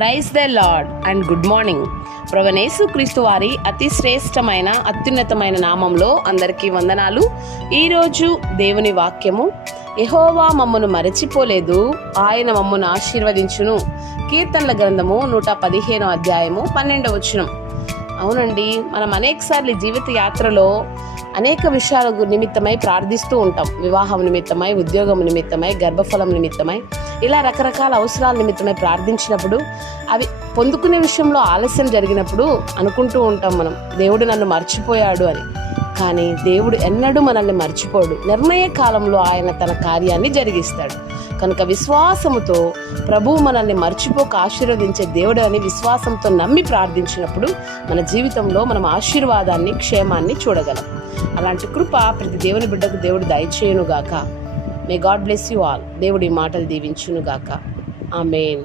Praise the lord and good morning. ప్రభువైన యేసుక్రీస్తు వారి అతి శ్రేష్టమైన అత్యున్నతమైన నామంలో అందరికీ వందనాలు. ఈరోజు దేవుని వాక్యము, యెహోవా మమ్మను మరచిపోలేదు, ఆయన మమ్మను ఆశీర్వదించును. కీర్తనల గ్రంథము 115 అధ్యాయము 12వ వచనం. అవునండి, మనం అనేకసార్లు జీవిత యాత్రలో అనేక విషయాల నిమిత్తమై ప్రార్థిస్తూ ఉంటాం. వివాహం నిమిత్తమై, ఉద్యోగం నిమిత్తమై, గర్భఫలం నిమిత్తమై, ఇలా రకరకాల అవసరాల నిమిత్తమై ప్రార్థించినప్పుడు అవి పొందుకునే విషయంలో ఆలస్యం జరిగినప్పుడు అనుకుంటూ ఉంటాం మనం, దేవుడు నన్ను మర్చిపోయాడు అని. కానీ దేవుడు ఎన్నడూ మనల్ని మర్చిపోడు. నిర్ణయ కాలంలో ఆయన తన కార్యాన్ని జరిగిస్తాడు. కనుక విశ్వాసముతో ప్రభువు మనల్ని మర్చిపోక ఆశీర్వదించే దేవుడు అని విశ్వాసంతో నమ్మి ప్రార్థించినప్పుడు మన జీవితంలో మనం ఆశీర్వాదాన్ని, క్షేమాన్ని చూడగలం. అలాంటి కృప ప్రతి దేవుని బిడ్డకు దేవుడు దయచేయునుగాక. May God bless you all. దేవుడి మాటలు దీవించునుగాక. ఆమేన్.